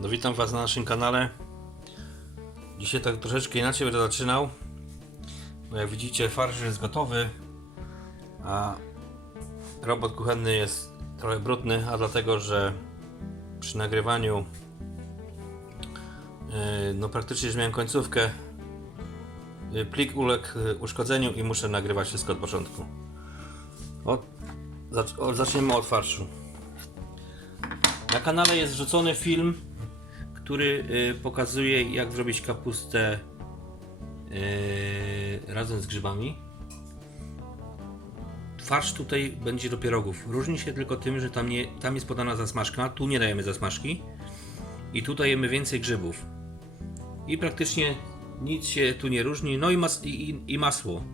No witam Was na naszym kanale. Dzisiaj tak troszeczkę inaczej będę zaczynał. Jak widzicie farsz jest gotowy, a robot kuchenny jest trochę brudny, a dlatego, że przy nagrywaniu yy, no praktycznie już miałem końcówkę. Yy, Plik uległ yy, uszkodzeniu i muszę nagrywać wszystko od początku. Od, zaczniemy od farszu. Na kanale jest wrzucony film, który y, pokazuje jak zrobić kapustę y, razem z grzybami. Farsz tutaj będzie do pierogów. Różni się tylko tym, że tam, nie, tam jest podana zasmażka, tu nie dajemy zasmażki i tu dajemy więcej grzybów. I praktycznie nic się tu nie różni. No i, mas, i, i, masło.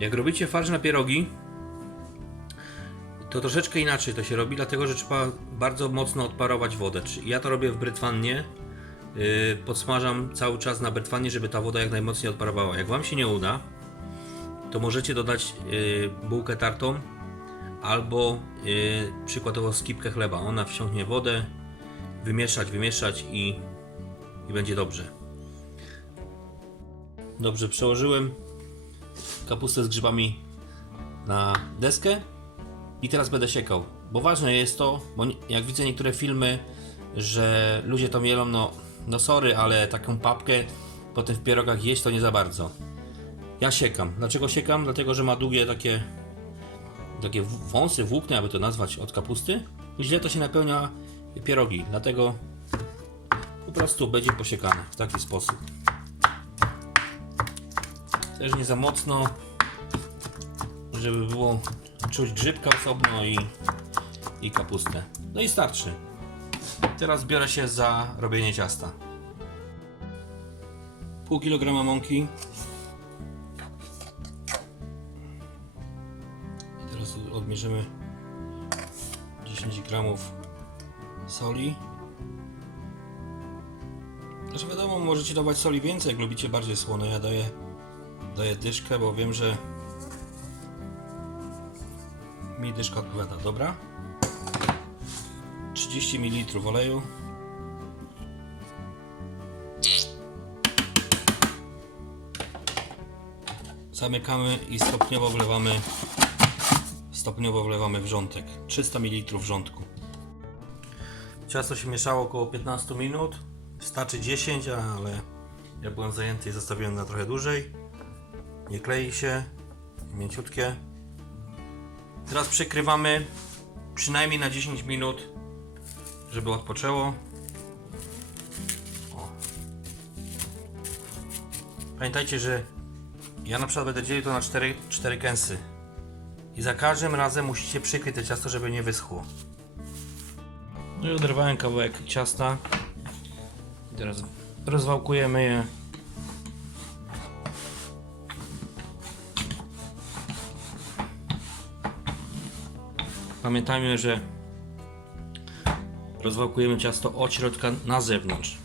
Jak robicie farsz na pierogi, to troszeczkę inaczej to się robi, dlatego że trzeba bardzo mocno odparować wodę. Ja to robię w brytwannie. Yy, podsmażam cały czas na brytwannie, żeby ta woda jak najmocniej odparowała. Jak Wam się nie uda, to możecie dodać yy, bułkę tartą albo yy, przykładowo skipkę chleba. Ona wsiąknie wodę, wymieszać, wymieszać i, i będzie dobrze. Dobrze, przełożyłem kapustę z grzybami na deskę i teraz będę siekał. Bo ważne jest to, bo jak widzę niektóre filmy, że ludzie to mielą, no, no sorry, ale taką papkę potem w pierogach jeść to nie za bardzo. Ja siekam. Dlaczego siekam? Dlatego, że ma długie takie takie wąsy, włókna, aby to nazwać, od kapusty. I źle to się napełnia pierogi. Dlatego po prostu będzie posiekane w taki sposób. Też nie za mocno, żeby było czuć grzybka osobno i, i kapustę. No i starczy. Teraz biorę się za robienie ciasta. Pół kilograma mąki. I teraz odmierzymy 10 gramów soli. Znaczy wiadomo, możecie dawać soli więcej, jak lubicie bardziej słone. Ja daję, daję dyszkę, bo wiem, że mi dyszka odpowiada, dobra? 30 ml oleju. Zamykamy i stopniowo wlewamy stopniowo wlewamy wrzątek. 300 ml wrzątku. Ciasto się mieszało około 15 minut. Wystarczy 10, ale ja byłem zajęty i zostawiłem na trochę dłużej. Nie klei się, mięciutkie. Teraz przykrywamy przynajmniej na 10 minut, żeby odpoczęło. O. Pamiętajcie, że ja na przykład będę dzielił to na 4, 4 kęsy. I za każdym razem musicie przykryć to ciasto, żeby nie wyschło. No i oderwałem kawałek ciasta. I teraz rozwałkujemy je. Pamiętajmy, że rozwałkujemy ciasto od środka na zewnątrz.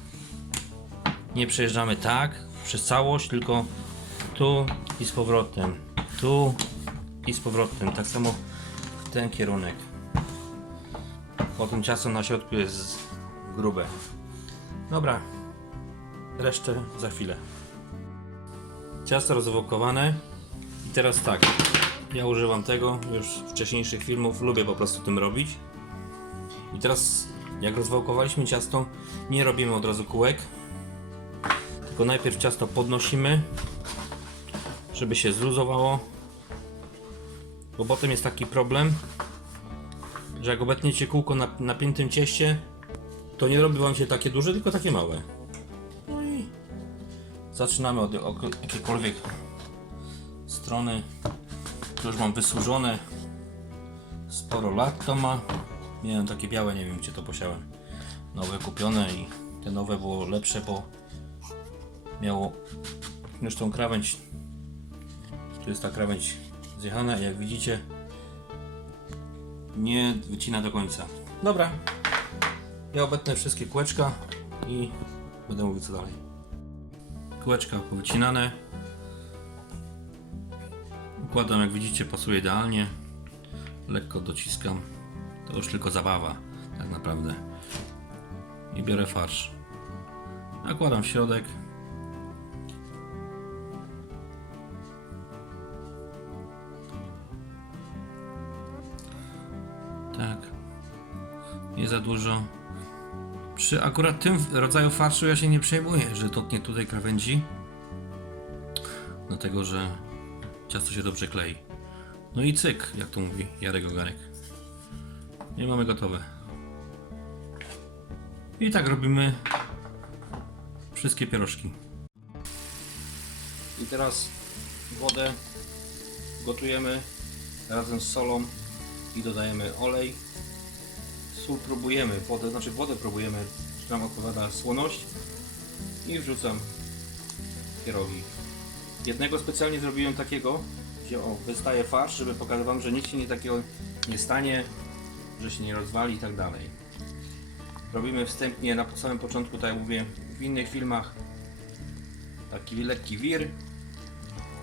Nie przejeżdżamy tak przez całość, tylko tu i z powrotem. Tu i z powrotem. Tak samo w ten kierunek. Potem ciasto na środku jest grube. Dobra. Resztę za chwilę. Ciasto rozwałkowane. I teraz tak. Ja używam tego już wcześniejszych filmów. Lubię po prostu tym robić. I teraz jak rozwałkowaliśmy ciasto, nie robimy od razu kółek. Tylko najpierw ciasto podnosimy, żeby się zluzowało. Bo potem jest taki problem, że jak obetniecie kółko na napiętym cieście, to nie robi wam się takie duże, tylko takie małe. No i zaczynamy od jakiejkolwiek strony. Już mam wysłużone. Sporo lat to ma. Miałem takie białe, nie wiem gdzie to posiałem. Nowe kupione i te nowe było lepsze, bo miało zresztą krawędź. Tu jest ta krawędź zjechana i jak widzicie nie wycina do końca. Dobra. Ja obetnę wszystkie kółeczka i będę mówił co dalej. Kółeczka powycinane. Układam jak widzicie pasuje idealnie. Lekko dociskam. To już tylko zabawa tak naprawdę. i biorę farsz. Nakładam w środek. Tak. Nie za dużo. Przy akurat tym rodzaju farszu ja się nie przejmuję, że totnie tutaj krawędzi. Dlatego, że ciasto się dobrze klei. No i cyk, jak to mówi Jarek Ogarek. I mamy gotowe. I tak robimy wszystkie pierożki. I teraz wodę gotujemy razem z solą i dodajemy olej. Sól próbujemy, wodę, znaczy wodę próbujemy, czy nam odpowiada słoność i wrzucam pierogi. Jednego specjalnie zrobiłem takiego, gdzie o, wystaje farsz, żeby pokazać wam, że nic się nie takiego nie stanie, że się nie rozwali i tak dalej. Robimy wstępnie na samym początku, tak jak mówię w innych filmach, taki lekki wir.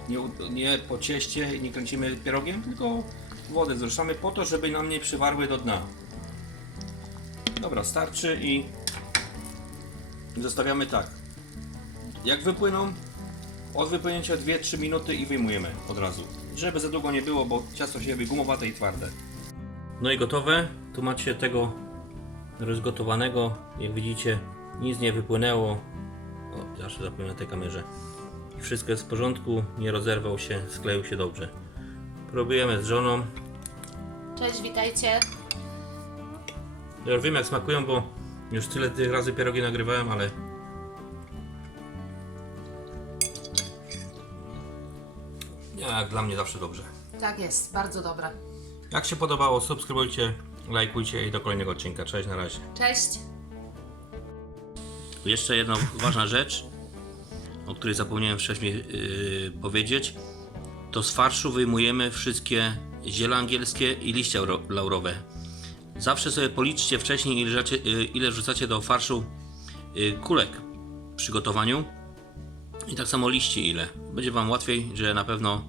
Nie, nie po cieście, nie kręcimy pierogiem, tylko wodę zruszamy po to, żeby nam nie przywarły do dna. Dobra, starczy i zostawiamy tak. Jak wypłyną, od wypłynięcia 2-3 minuty i wyjmujemy od razu. Żeby za długo nie było, bo ciasto się robi gumowate i twarde. No i gotowe. Tu macie tego rozgotowanego. Jak widzicie, nic nie wypłynęło. O, zawsze zapomnę na tej kamerze. I wszystko jest w porządku, nie rozerwał się, skleił się dobrze. Próbujemy z żoną. Cześć, witajcie. Ja już wiem jak smakują, bo już tyle tych razy pierogi nagrywałem, ale jak dla mnie zawsze dobrze. Tak jest, bardzo dobra. Jak się podobało, subskrybujcie, lajkujcie i do kolejnego odcinka. Cześć, na razie. Cześć. Jeszcze jedna ważna rzecz, o której zapomniałem wcześniej yy, powiedzieć. To z farszu wyjmujemy wszystkie ziele angielskie i liście ro- laurowe. Zawsze sobie policzcie wcześniej, ile, rzeczy, yy, ile wrzucacie do farszu yy, kulek przy gotowaniu. I tak samo liści ile. Będzie Wam łatwiej, że na pewno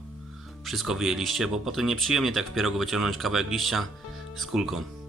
wszystko wyjęliście, bo potem nieprzyjemnie tak w pierogu wyciągnąć kawałek liścia z kulką.